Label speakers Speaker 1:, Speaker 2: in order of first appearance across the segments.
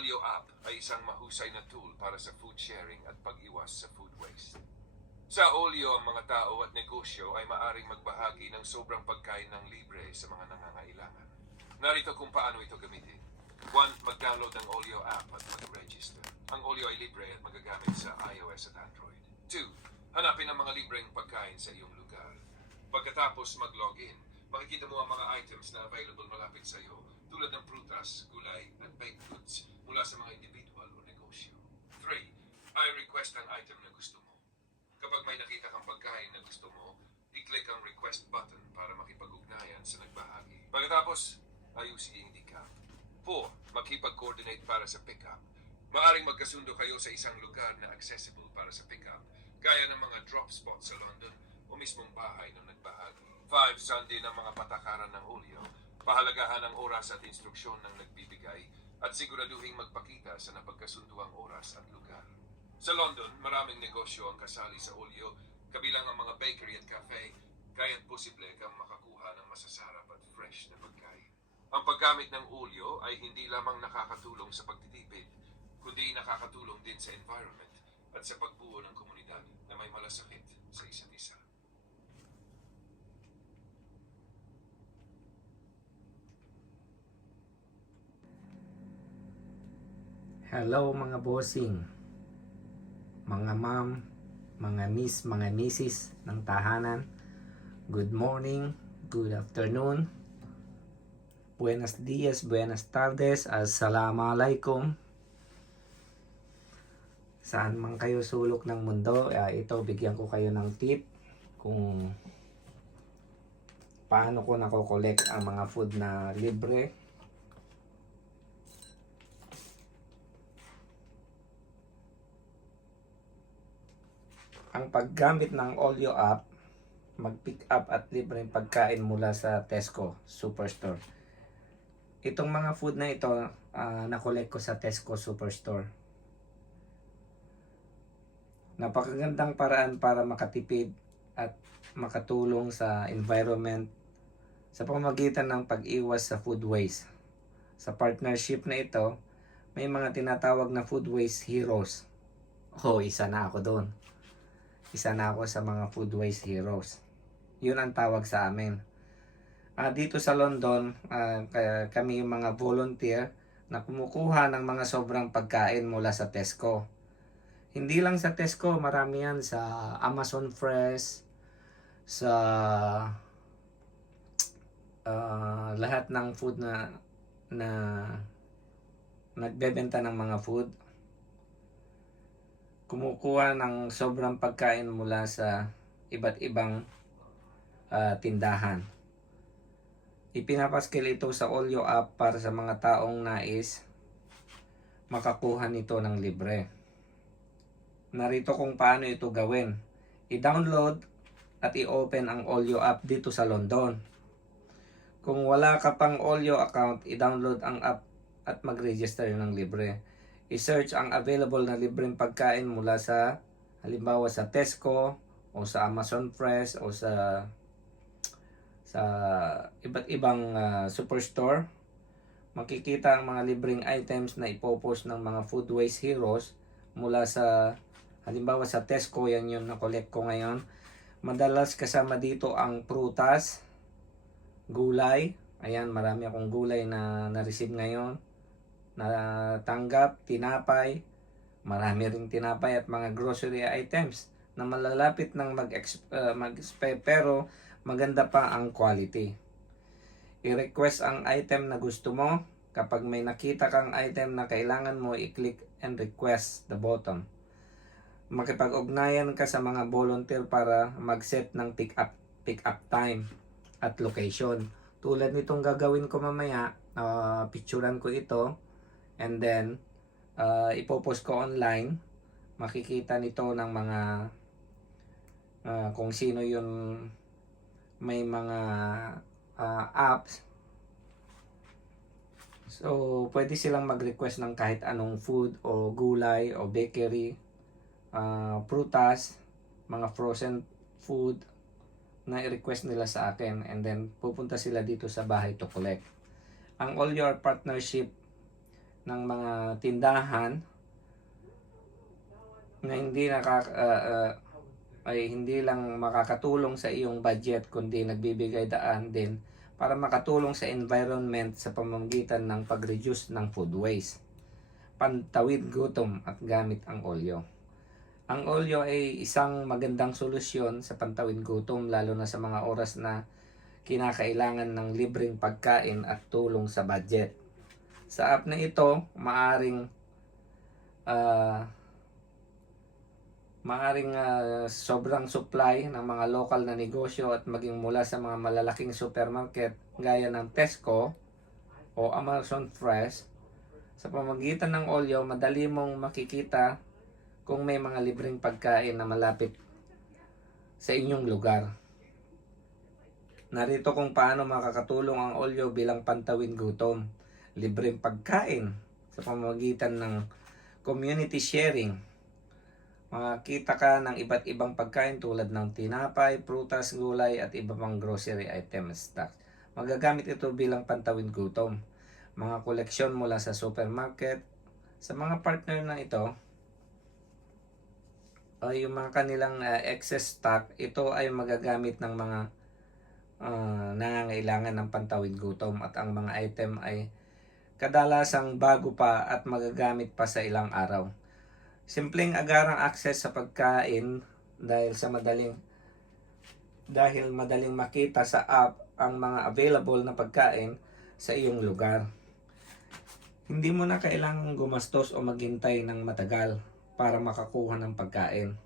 Speaker 1: Olio app ay isang mahusay na tool para sa food sharing at pag-iwas sa food waste. Sa Olio, ang mga tao at negosyo ay maaring magbahagi ng sobrang pagkain ng libre sa mga nangangailangan. Narito kung paano ito gamitin. 1. Mag-download ng Olio app at mag-register. Ang Olio ay libre at magagamit sa iOS at Android. 2. Hanapin ang mga libreng pagkain sa iyong lugar. Pagkatapos mag-login, makikita mo ang mga items na available malapit sa iyo tulad ng prutas, gulay, at baked goods mula sa mga individual o negosyo. 3. I-request ang item na gusto mo. Kapag may nakita kang pagkain na gusto mo, i-click ang request button para makipag-ugnayan sa nagbahagi. Pagkatapos, ayusin ang decaf. 4. Makipag-coordinate para sa pickup. Maaring magkasundo kayo sa isang lugar na accessible para sa pickup, gaya ng mga drop spot sa London mismong bahay ng nagbahagi. 5. Sundin ang mga patakaran ng ulyo. Pahalagahan ang oras at instruksyon ng nagbibigay at siguraduhing magpakita sa napagkasunduang oras at lugar. Sa London, maraming negosyo ang kasali sa ulyo, kabilang ang mga bakery at cafe, kaya't posible kang makakuha ng masasarap at fresh na pagkain. Ang paggamit ng ulyo ay hindi lamang nakakatulong sa pagtitipid, kundi nakakatulong din sa environment at sa pagbuo ng komunidad na may malasakit sa isa't isa.
Speaker 2: Hello mga bossing, mga ma'am, mga miss, mga missis ng tahanan. Good morning, good afternoon, buenos dias, buenas tardes, assalamualaikum. Saan man kayo sulok ng mundo, eh, ito bigyan ko kayo ng tip kung paano ko nako-collect ang mga food na libre ang paggamit ng Olio app, mag-pick up at libreng pagkain mula sa Tesco Superstore. Itong mga food na ito, ah, na-collect ko sa Tesco Superstore. Napakagandang paraan para makatipid at makatulong sa environment sa pamamagitan ng pag-iwas sa food waste. Sa partnership na ito, may mga tinatawag na food waste heroes. Oh, isa na ako doon isa na ako sa mga food waste heroes. Yun ang tawag sa amin. Ah, dito sa London, kaya kami yung mga volunteer na kumukuha ng mga sobrang pagkain mula sa Tesco. Hindi lang sa Tesco, marami yan sa Amazon Fresh, sa ah, lahat ng food na na nagbebenta ng mga food kumukuha ng sobrang pagkain mula sa iba't ibang ah, tindahan. Ipinapaskil ito sa Olio app para sa mga taong nais makakuha nito ng libre. Narito kung paano ito gawin. I-download at i-open ang Olio app dito sa London. Kung wala ka pang Olio account, i-download ang app at mag-register ng libre i-search ang available na libreng pagkain mula sa halimbawa sa Tesco o sa Amazon Fresh o sa sa iba't ibang ah, superstore. Makikita ang mga libreng items na ipopost ng mga food waste heroes mula sa halimbawa sa Tesco. Yan yung na-collect ko ngayon. Madalas kasama dito ang prutas gulay. Ayan marami akong gulay na na-receive ngayon natanggap, tinapay, marami ring tinapay at mga grocery items na malalapit ng mag uh, mag-expire pero maganda pa ang quality. I-request ang item na gusto mo. Kapag may nakita kang item na kailangan mo, i-click and request the button. Makipag-ugnayan ka sa mga volunteer para mag-set ng pick up pick up time at location. Tulad nitong gagawin ko mamaya, uh, picturean ko ito and then uh, ipopost ko online makikita nito ng mga uh, kung sino yung may mga uh, apps. So pwede silang mag-request ng kahit anong food o gulay o bakery uh, prutas mga frozen food na i-request nila sa akin. And then pupunta sila dito sa bahay to collect. Ang all your partnership ng mga tindahan na hindi nakaka ah, ah, ay hindi lang makakatulong sa iyong budget kundi nagbibigay daan din para makatulong sa environment sa pamamagitan ng pag-reduce ng food waste, pantawid gutom at gamit ang olyo. Ang olyo ay isang magandang solusyon sa pantawid gutom lalo na sa mga oras na kinakailangan ng libreng pagkain at tulong sa budget. Sa app na ito, maaring ah maaring ah, sobrang supply ng mga local na negosyo at maging mula sa mga malalaking supermarket gaya ng Tesco o Amazon Fresh. Sa pamagitan ng olyo, madali mong makikita kung may mga libreng pagkain na malapit sa inyong lugar. Narito kung paano makakatulong ang olyo bilang pantawin gutom. Libreng pagkain sa pamamagitan ng community sharing makakita ka ng iba't ibang pagkain tulad ng tinapay, prutas, gulay at iba pang grocery item stock. Magagamit ito bilang pantawin gutom. Mga koleksyon mula sa supermarket. Sa mga partner na ito, o yung mga kanilang uh, excess stock, ito ay magagamit ng mga uh, nangangailangan ng pantawid gutom at ang mga item ay kadalasang bago pa at magagamit pa sa ilang araw. Simpleng agarang access sa pagkain dahil sa madaling dahil madaling makita sa app ang mga available na pagkain sa iyong lugar. Hindi mo na kailangang gumastos o maghintay ng matagal para makakuha ng pagkain.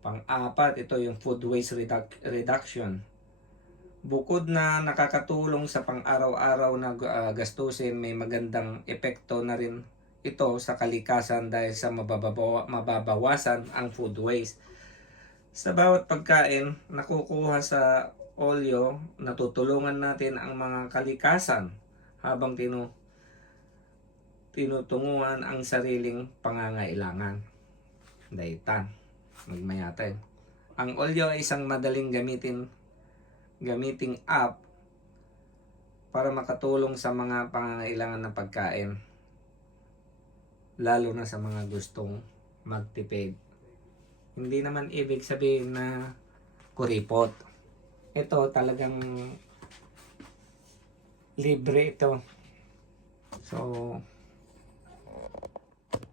Speaker 2: Pang-apat, ito yung food waste reduc- reduction. Bukod na nakakatulong sa pang-araw-araw na uh, gastusin, may magandang epekto na rin ito sa kalikasan dahil sa mababawa, mababawasan ang food waste. Sa bawat pagkain nakukuha sa olyo, natutulungan natin ang mga kalikasan habang tinu tinutunguhan ang sariling pangangailangan. Daitan, magmayatan. Ang olyo ay isang madaling gamitin gamiting app para makatulong sa mga pangangailangan ng pagkain lalo na sa mga gustong magtipid. Hindi naman ibig sabihin na kuripot. Ito talagang libre ito. So,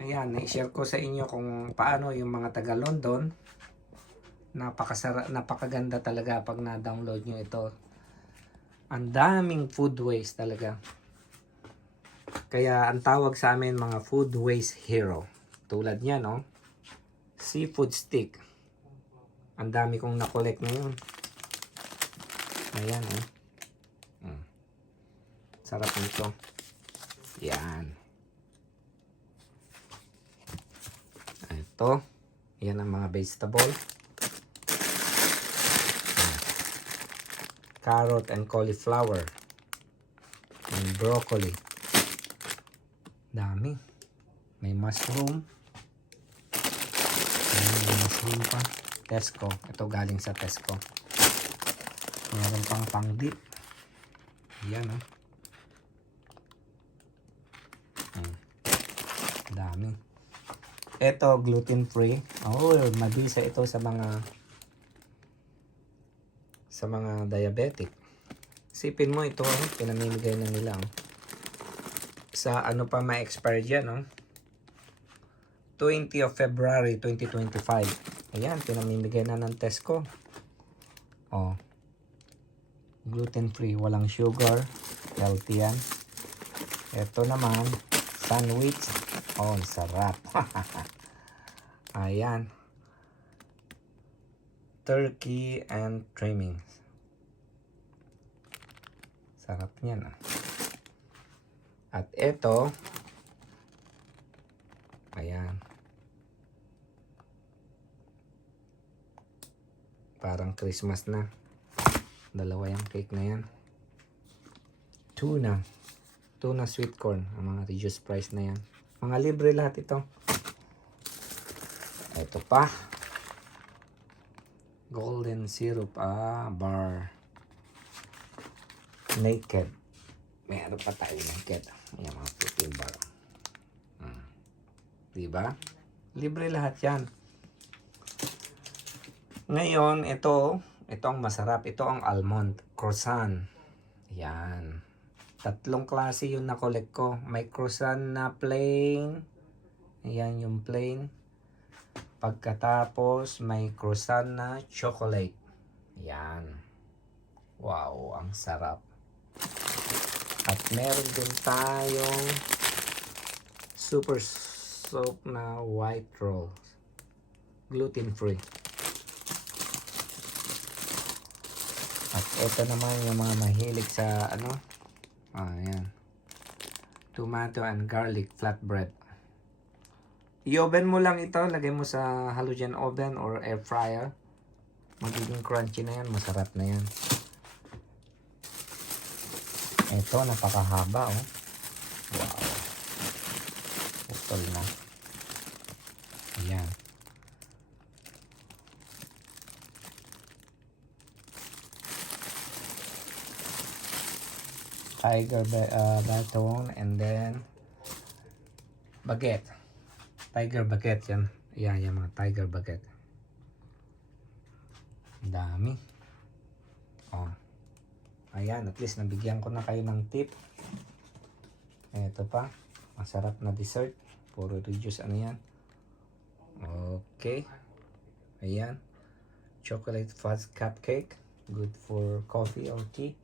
Speaker 2: ayan, i-share ko sa inyo kung paano yung mga taga London. Napakasara, napakaganda talaga pag na-download nyo ito. Ang daming food waste talaga. Kaya ang tawag sa amin mga food waste hero. Tulad niya, no? Seafood stick. Ang dami kong na-collect ngayon. Ayan, eh. Mm. Sarap nito. Yan. Ito. Yan ang mga vegetable. Carrot and cauliflower. And broccoli. Dami. May mushroom. May mushroom pa. Tesco. Ito galing sa Tesco. Meron pang pang dip. Yan oh. Hmm. Dami. Ito gluten free. Oh, mabisa ito sa mga sa mga diabetic. Sipin mo ito, oh, pinamimigay na nila. Oh sa ano pa ma-expire dyan, no? 20 of February 2025. Ayan, pinamimigay na ng Tesco. Oh. Gluten free, walang sugar. Healthy yan. Ito naman, sandwich. Oh, sarap. Ayan. Turkey and trimmings. Sarap niyan ah. At ito, ayan. Parang Christmas na. Dalawa yung cake na yan. Tuna. Tuna sweet corn. Ang mga reduced price na yan. Mga libre lahat ito. Ito pa. Golden syrup. Ah, bar. Naked. Meron pa tayo naked. Ayan mga po. silver. Hmm. Diba? Libre lahat yan. Ngayon, ito, ito ang masarap. Ito ang almond croissant. Yan. Tatlong klase yung na-collect ko. May croissant na plain. Ayan yung plain. Pagkatapos, may croissant na chocolate. Yan. Wow, ang sarap. At meron din tayong super soap na white rolls. Gluten free. At ito naman yung mga mahilig sa ano. Ah, yan. Tomato and garlic flatbread. I-oven mo lang ito. Lagay mo sa halogen oven or air fryer. Magiging crunchy na yan. Masarap na yan. Ito, napakahaba oh. Wow. Putol na. Ayan. Tiger uh, baton and then baguette. Tiger baguette yan. Yan, yan mga tiger. Ang Dami. Oh. Ayan, at least nabigyan ko na kayo ng tip. Ito pa. Masarap na dessert. Puro reduce ano yan. Okay. Ayan. Chocolate fudge cupcake. Good for coffee or tea.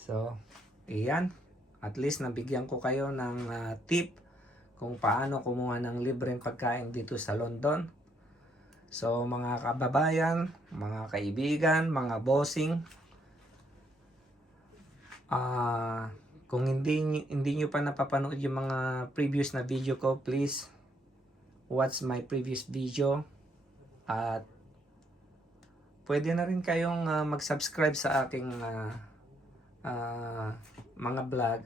Speaker 2: So, iyan. At least nabigyan ko kayo ng ah, tip kung paano kumuha ng libreng pagkain dito sa London. So, mga kababayan, mga kaibigan, mga bossing, ah kung hindi nyo- hindi niyo pa napapanood yung mga previous na video ko, please watch my previous video at pwede na rin kayong ah, mag-subscribe sa aking ah, ah, mga vlog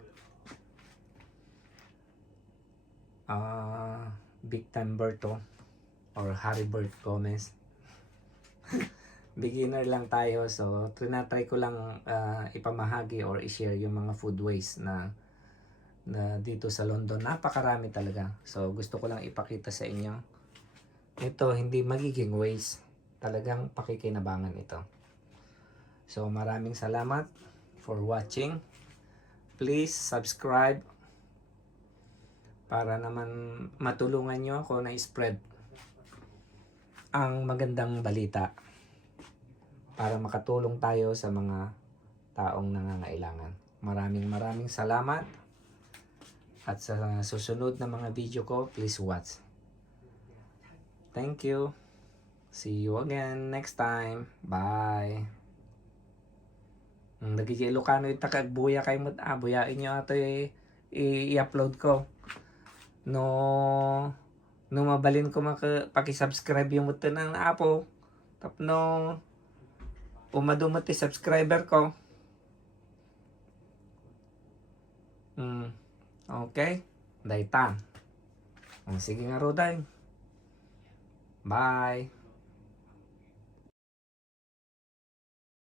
Speaker 2: ah Big Time Berto or Harry Bert Gomez. Beginner lang tayo so trinatry ko lang ah, ipamahagi or i-share yung mga food waste na na dito sa London. Napakarami talaga. So gusto ko lang ipakita sa inyo. Ito hindi magiging waste. Talagang pakikinabangan ito. So maraming salamat for watching. Please subscribe para naman matulungan nyo ako na spread ang magandang balita para makatulong tayo sa mga taong nangangailangan. Maraming maraming salamat. At sa susunod na mga video ko, please watch. Thank you. See you again next time. Bye. Ilocano yung takagbuya kay mo. Ah, buyain nyo ato i-upload ko. No, no mabalin ko maka, paki-subscribe yung muto ng apo. Tapno, umadumati subscriber ko. Hmm. Okay. Daytan. Sige nga, Roday. Bye.